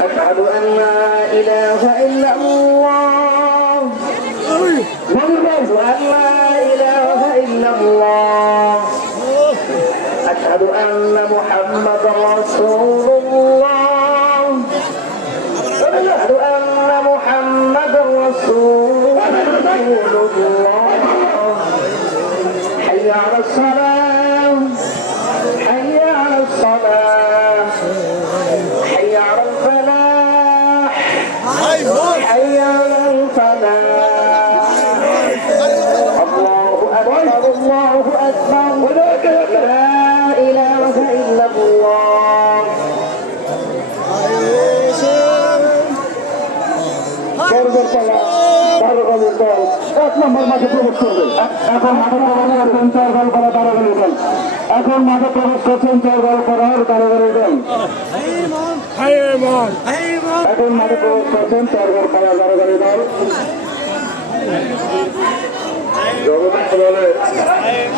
أشهد أن لا إله إلا الله. أشهد أن لا إله إلا الله. أشهد أن محمدا رسول الله. حي على الفلاح الله أكبر الله أكبر لا إله إلا الله বর্গরতলা বারোগালের দল এক নম্বর মাঠে প্রবেশ করবে এখন মাঠে প্রবেশ করছেন চার বল করা বারোগালের দল এখন মাঠে প্রবেশ করছেন চার বল করার বারোগালের দল এখন মাঠে প্রবেশ করছেন চার বল করা দল। জগন্নাথ দলে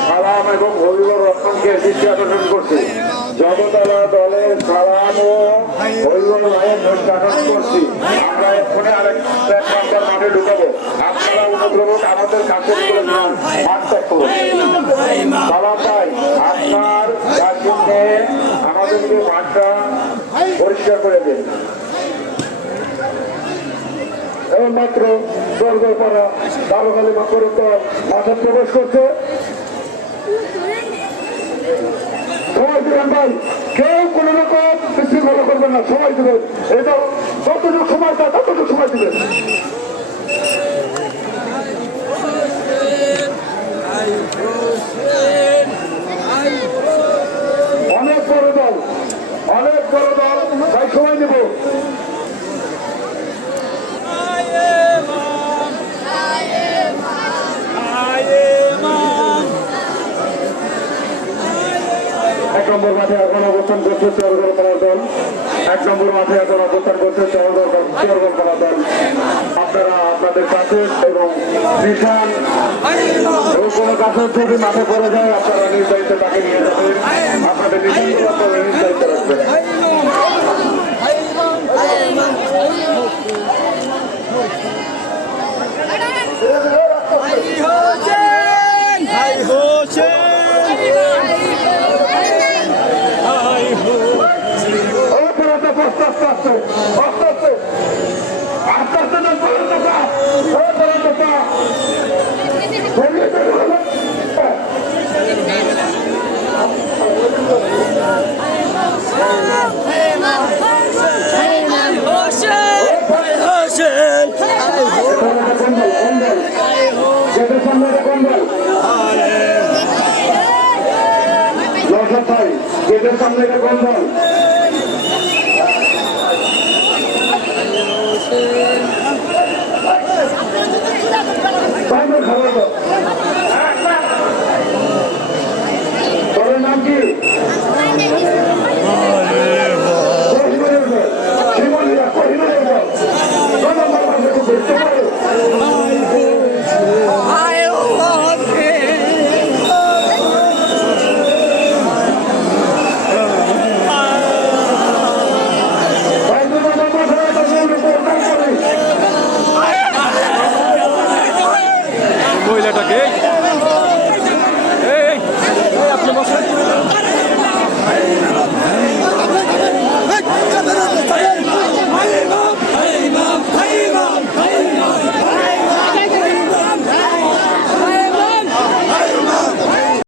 সালাম এবং হরিবর রত্নকে দৃষ্টি আকর্ষণ করছে। জগতলা দলে সালাম ও হরিবর রায়ের দৃষ্টি আকর্ষণ করছি। আমরা এক্ষণে আরেক নম্বর মাঠে ঢুকাবো। আপনারা অনুগ্রহ আমাদের কাছে করে যান মাঠ ত্যাগ করুন। সালাম ভাই, আপনার কাছে আমাদেরকে মাঠটা পরিষ্কার করে দিন। এবং মাত্র বর্গরপাড়া বারোগালি মাকড়ের দল মাঠে প্রবেশ করছে। সবাই দিবেন কেউ কোনো রকম বিশৃঙ্খলা করবেন না। সবাই দিবেন এটা যতটুকু সময় দেয় ততটুকু সময় দিবেন অনেক বড় দল অনেক বড় দল তাই সময় দেব এক নম্বর মাঠে এখন অবস্থান করছে চরগড় করা দল। এক নম্বর মাঠে এখন অবস্থান করছে চরগড় চরগড় করা দল। আপনারা আপনাদের কাছে এবং নিশান কোনো কাছে মাঠে পড়ে যায়, আপনারা নিজ দায়িত্বে তাকে নিয়ে যাবেন। আপনাদের নিজ দায়িত্বে রাখবেন। 五七 সামনে একটা কন্ডল